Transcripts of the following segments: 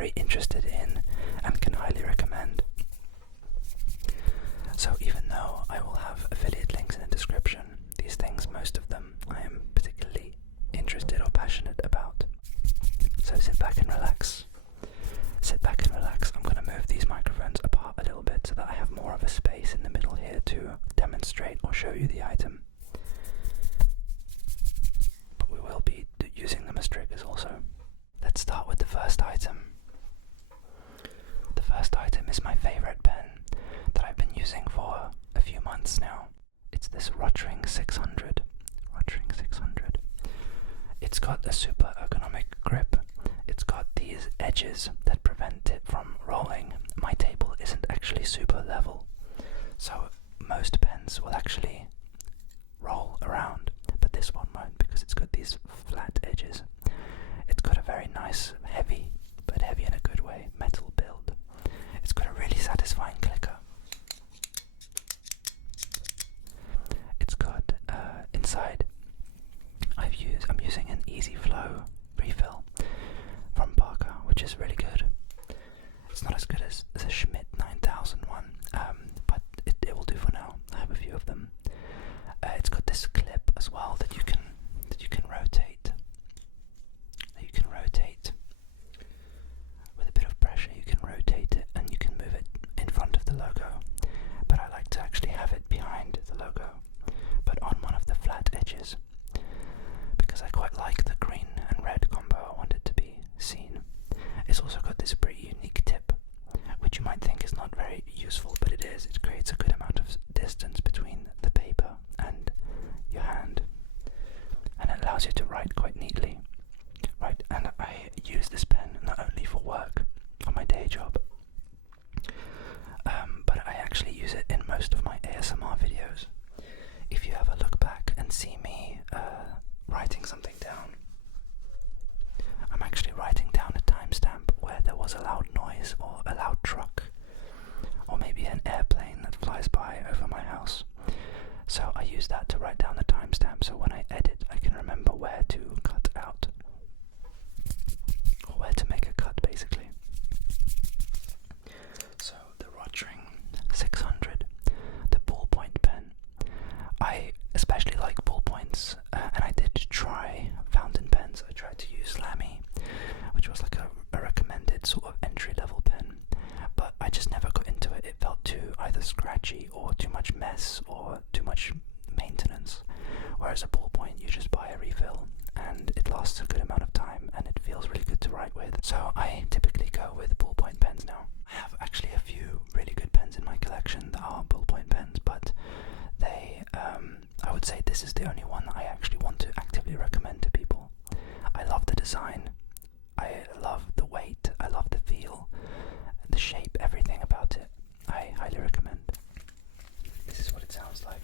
very interested in and can highly recommend. So even though I will have affiliate links in the description, these things, most of them, I am particularly interested or passionate about. So sit back and relax. Sit back and relax. I'm going to move these microphones apart a little bit so that I have more of a space in the middle here to demonstrate or show you the item. But we will be using them as triggers also. Let's start with the first item. The first item is my favorite pen that I've been using for a few months now. It's this Rotring 600. Rotring 600. It's got a super ergonomic grip. It's got these edges that prevent it from rolling. My table isn't actually super level, so most pens will actually roll around, but this one won't because it's got these flat edges. It's got a very nice, heavy, but heavy in a good way, metal build. It's got a really satisfying clicker. It's got inside, I'm using an Easy Flow refill from Parker, which is really good. It's not as good as the Schmidt 9000 one, but it will do for now. I have a few of them. It's got this clip as well that you can rotate. With a bit of pressure, you can rotate it and you can move it in front of the logo. But I like to actually have it behind the logo, but on one of the flat edges, because I quite like the green and red combo. I want it to be seen. It's also got this pretty unique tip, which you might think is not very useful, but it is. It creates a good amount of distance between the paper and your hand, and it allows you to write quite neatly. Right, and I use this pen not only for work, for my day job, but I actually use it in most of my ASMR videos. If you ever look back and see me writing something down, I'm actually writing down a timestamp where there was a loud noise or a loud truck or maybe an airplane that flies by over my house. So I use that to write down the timestamp, so when I edit I can remember where to cut out, or where to make a cut basically. So the Rotring 600, the ballpoint pen. I especially like ballpoints, and I did try fountain pens. I tried to use Lamy, which was like a recommended sort of entry-level pen, but I just never got into it. It felt too either scratchy or too much mess or too much maintenance, whereas a ballpoint, you just buy a refill and it lasts a good amount of time and it feels really good to write with. So I typically go with ballpoint pens now. I have actually a few really good pens in my collection that are ballpoint pens, but they, I would say this is the only one that I actually want to actively recommend to people. I love the design, I love the weight, I love the feel, the shape, everything about it. I highly recommend. This is what it sounds like.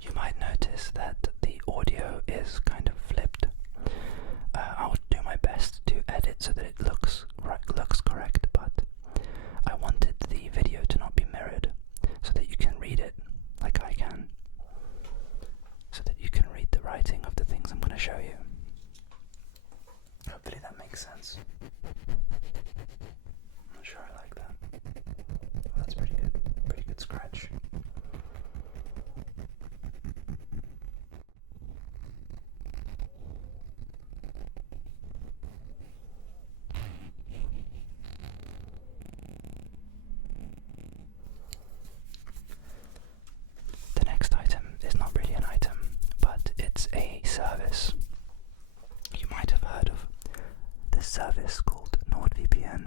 You might notice that the audio is kind of flipped. I'll do my best to edit so that it looks correct, but I wanted the video to not be mirrored so that you can read it like I can, so that you can read the writing of the things I'm going to show you. Hopefully that makes sense. I'm not sure I like that. Oh, that's pretty good scratch. The next item is not really an item, but it's a service. You might have heard of this service called NordVPN.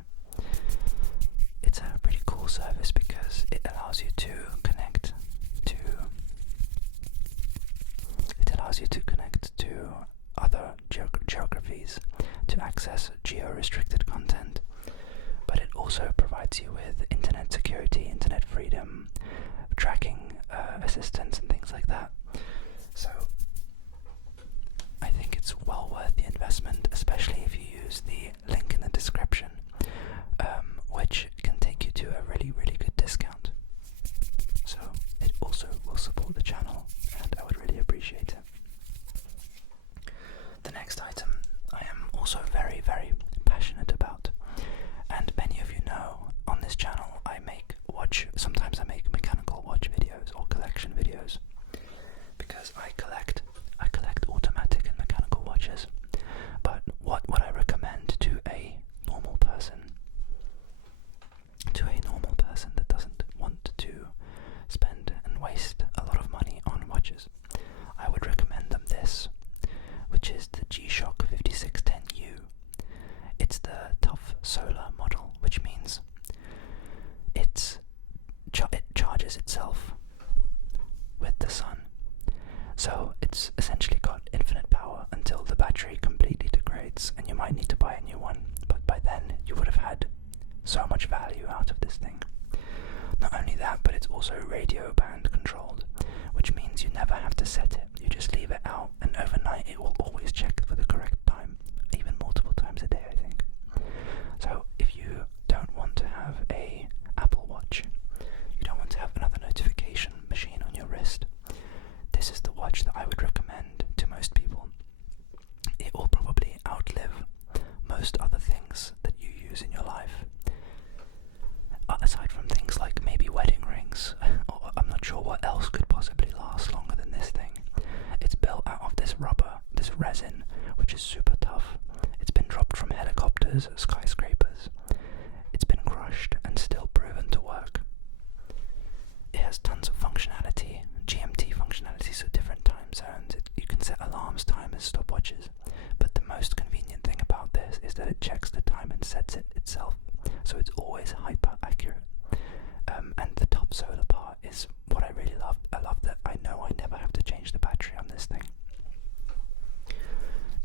It's a pretty cool service because it allows you to connect to other geographies to access geo-restricted content, but it also provides you with internet security, internet freedom, tracking assistance and things like that. So I think it's well worth the investment, especially if you use the link in the description, reaction videos, because I collect automatic and mechanical watches. But what would I recommend to a normal person that doesn't want to spend and waste a lot of money on watches? I would recommend them this, which is the G-Shock 5610U. It's the tough solar model, which means it charges itself with the sun. So it's essentially got infinite power until the battery completely degrades and you might need to buy a new one. But by then you would have had so much value out of this thing. Not only that, but it's also radio band controlled, which means you never have to set it. You just leave it out and overnight it will always check for the correct time, even multiple times a day, I think. So if you don't want to have a Apple Watch, you don't want to have another notification machine on your wrist, this is the watch that I would recommend to most people. It will probably outlive most other things that you use in your life. Aside from things like maybe wedding rings, or I'm not sure what else could possibly last longer than this thing. It's built out of this rubber, this resin, which is super tough. It's been dropped from helicopters, skyscrapers. It's been crushed and still proven to work. It has tons of functionality, GMT functionality, so different time zones. You can set alarms, timers, stopwatches. But the most convenient thing about this is that it checks the time and sets it itself. So it's always hyper accurate. And the top solar part is what I really love. I love that I know I never have to change the battery on this thing.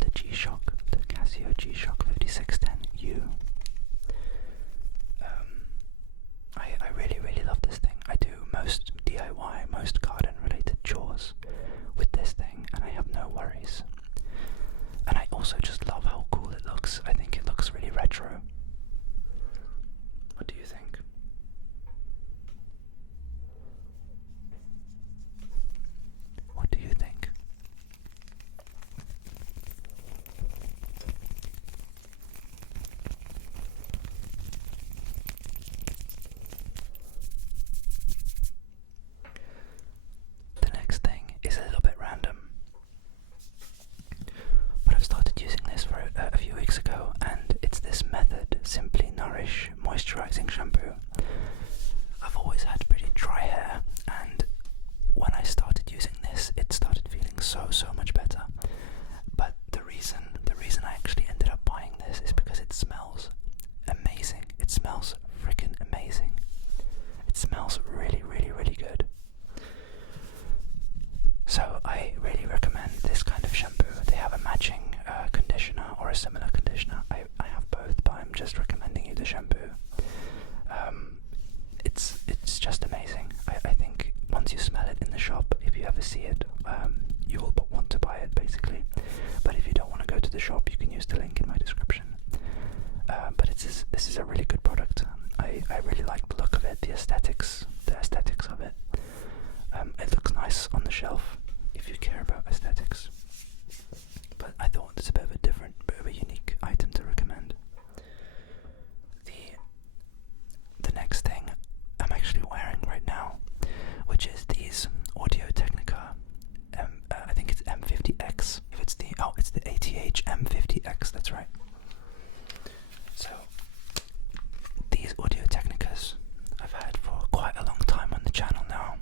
The G-Shock, the Casio G-Shock 5610U. I really, really love this thing. I do most DIY, most garden-related chores with this thing, and I have no worries. And I also just love how cool it looks. I think it looks really retro. What do you think? What do you think? The next thing is a little bit random, but I've started using this for a few weeks ago, and it's this Method Simply Nourish moisturizing shampoo. I've always had pretty dry hair, and when I started using this, it started feeling so much better. But the reason I actually ended up buying this is because it smells amazing. It smells freaking amazing. It smells really, really, really good. So I really recommend this kind of shampoo. They have a matching conditioner or a similar conditioner. I have both, but I'm just recommending you the shampoo. It's just amazing. I think once you smell it in the shop, if you ever see it, you will want to buy it basically. But if you don't want to go to the shop, you can use the link in my description. But this is a really good product. I really like the look of it, the aesthetics of it. It looks nice on the shelf if you care about aesthetics. But I thought it's a bit of a unique item to recommend. The next thing I'm actually wearing right now, which is these Audio-Technica, I think it's M50X. If it's the ATH M50X, that's right. So these Audio-Technicas I've had for quite a long time on the channel now.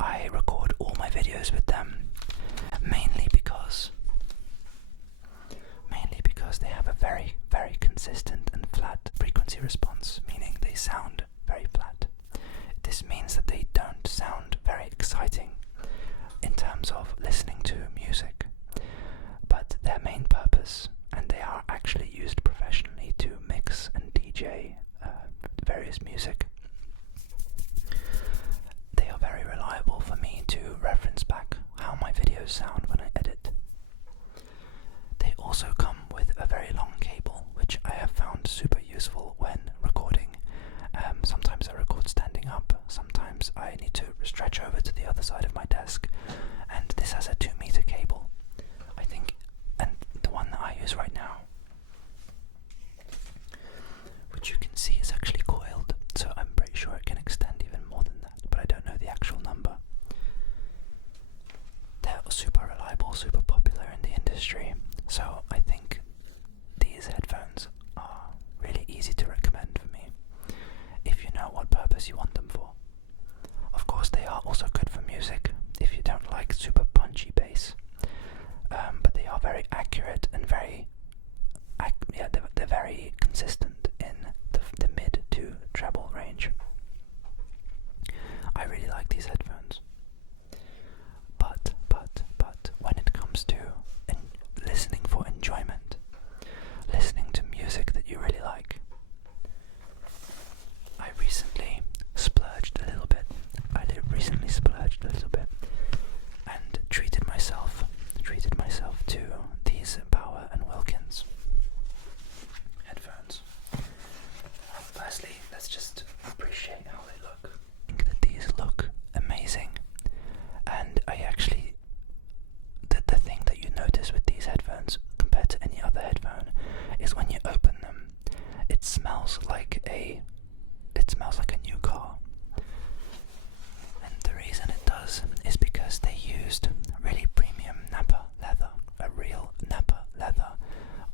I record all my videos with them, mainly because they have a very, very consistent and flat frequency response, meaning they sound very flat. This means that they don't sound very exciting in terms of listening to music, but their main purpose, and they are actually used professionally to mix and DJ various music. They are very reliable for me to reference back how my videos sound when I edit. They also come with a very long cable, which I have found super useful when recording. Sometimes I record standing up, sometimes also good for music if you don't like super punchy bass. But they are very accurate and they're very consistent in the mid to treble range. I really like these headphones. But when it comes to listening for enjoyment, listening to music that you really like, I recently splurged a little bit and treated myself to these Bauer & Wilkins headphones. Firstly, let's just appreciate how they look. I think that these look amazing, and I actually, the thing that you notice with these headphones compared to any other headphone is when you open them, it smells like a new car. And the reason it does is because they used really premium Napa leather, a real Napa leather,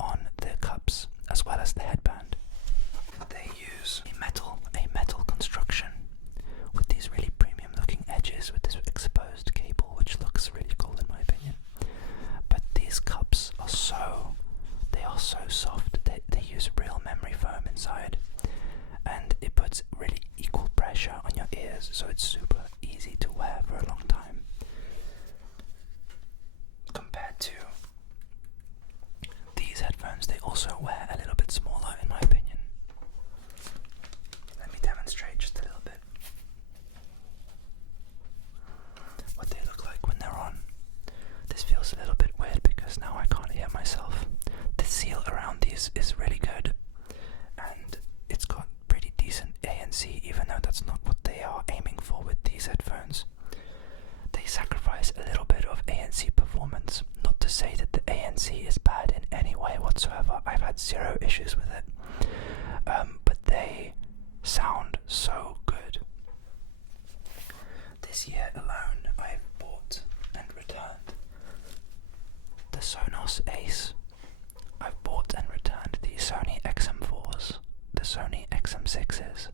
on the cups as well as the headband. They use a metal construction with these really premium looking edges with this exposed cable, which looks really cool in my opinion. But these cups are so soft. They use real memory foam inside, and it puts really equal pressure on your ears, so it's super easy to wear for a long time. Compared to these headphones, they also wear a little bit smaller in my opinion. Let me demonstrate just a little bit what they look like when they're on. This feels a little bit weird because now I can't hear myself. The seal around these is really good, and it's got pretty decent ANC, even though that's not what they are aiming for with these headphones. They sacrifice a little bit of ANC performance. Not to say that the ANC is bad in any way whatsoever. I've had zero issues with it. But they sound so good. This year alone, I've bought and returned the Sonos Ace. I've bought and returned the Sony XM4s, the Sony XM6s,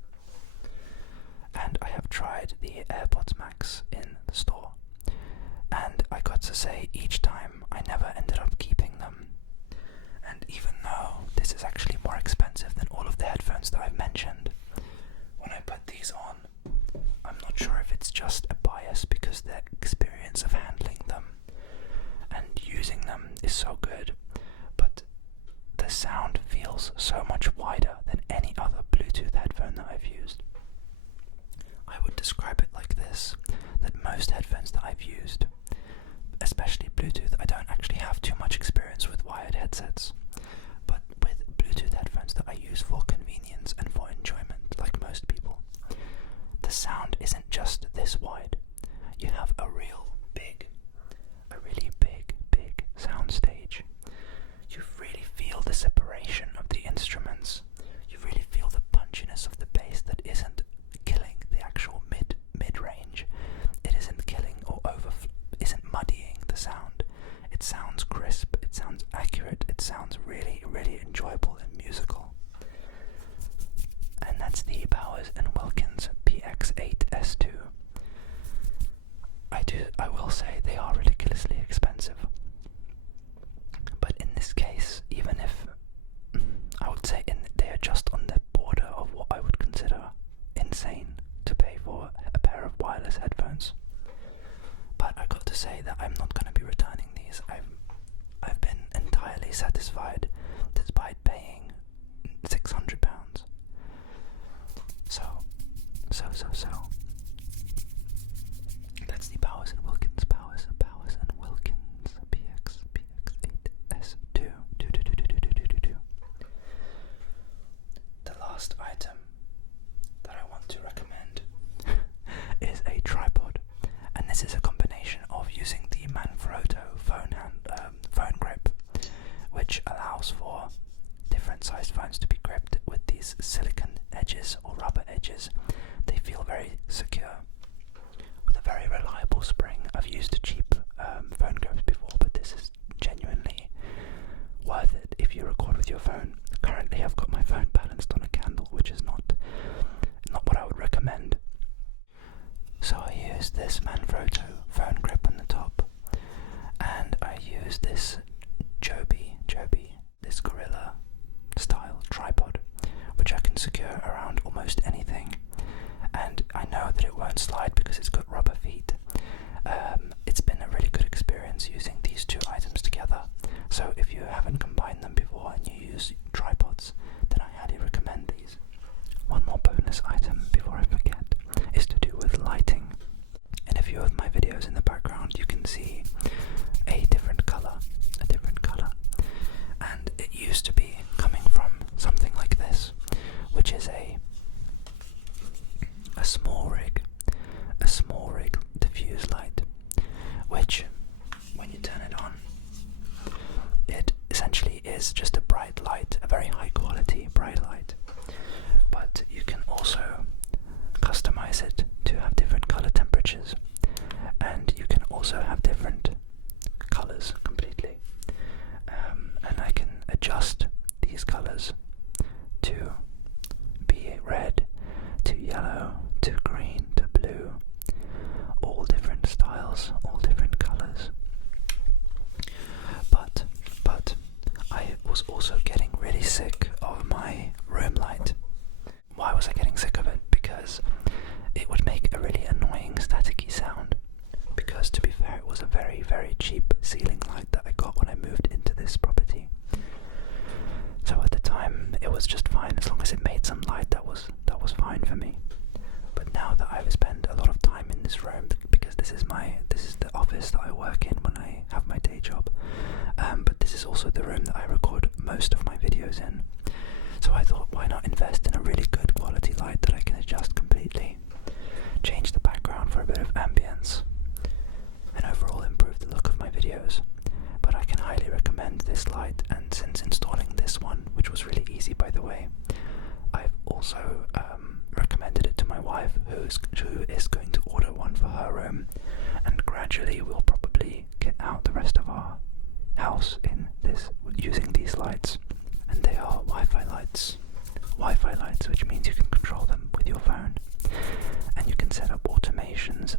and I have tried the AirPods Max in the store, and I got to say, each time I never ended up keeping them. And even though this is actually more expensive than all of the headphones that I've mentioned, when I put these on, I'm not sure if it's just a bias because the experience of handling them and using them is so good, but the sound feels so much wider than any other Bluetooth headphone that I've used. I would describe it like this, that most headphones that I've used, especially Bluetooth, I don't actually have too much experience with wired headsets, but with Bluetooth headphones that I use for convenience and for enjoyment, like most people, the sound isn't just this wide. You have a really big sound stage. You really feel the separation of the instruments. You really feel the punchiness of the bass that isn't killing the actual mid-range. It isn't killing or isn't muddying the sound. It sounds crisp, it sounds accurate, it sounds really, really enjoyable and musical. And that's the Bauer & Wilkins PX8S2. I will say they are ridiculously expensive. But in this case, even if I would say they are just on the border of what I would consider insane to pay for a pair of wireless headphones. But I got to say that I'm not going to be returning these. I've been entirely satisfied despite paying £600. So. That's the Bauer & Wilkins PX8S2. The last item that I want to recommend is a tripod, and this is a combination of using the Manfrotto phone grip, which allows for different sized phones to be gripped with these silicone edges or rubber edges. They feel very secure with a very reliable spring. I've used cheap phone grips before, but this is genuinely worth it if you record with your phone. Currently I've got my phone balanced on a candle, which is not what I would recommend. use this Manfrotto phone grip on the top, and I use this Joby, this Gorilla style tripod, which I can secure around almost anything, and I know that it won't slide because it's got rubber feet. It's been a really good experience using these two items together, so if you haven't combined them before and you use tripods, then I highly recommend these. One more bonus item before I forget is to do with lighting. In a few of my videos in the background you can see a different colour, and it used to be coming from something like this, which is a small rig diffuse light, which when you turn it on, it essentially is just a bright light, a very high quality bright light, but you can also customize it to have different color temperatures, and you can also have different colors completely, and I can adjust these colors to be red, to yellow, to green, to blue, all different styles, all different colors. But I was also getting really sick of my room light. Why was I getting sick of it? Because it would make a really annoying staticky sound. Because to be fair, it was a very, very cheap ceiling light that I got when I moved into this property. So at the time it was just fine, as long as it made some light, that was fine for me. But now that I've spent a lot of time in this room, because this is the office that I work in when I have my day job, but this is also the room that I record most of my videos in. So I thought, why not invest in a really good quality light that I can adjust completely, change the background for a bit of ambience, and overall improve the look of my videos. But I can highly recommend this light, and since installing this one, which was really easy by the way, I've also recommended it to my wife, who is going to order one for her room, and gradually we'll probably get out the rest of our house in this using these lights. And they are Wi-Fi lights, which means you can control them with your phone, and you can set up automations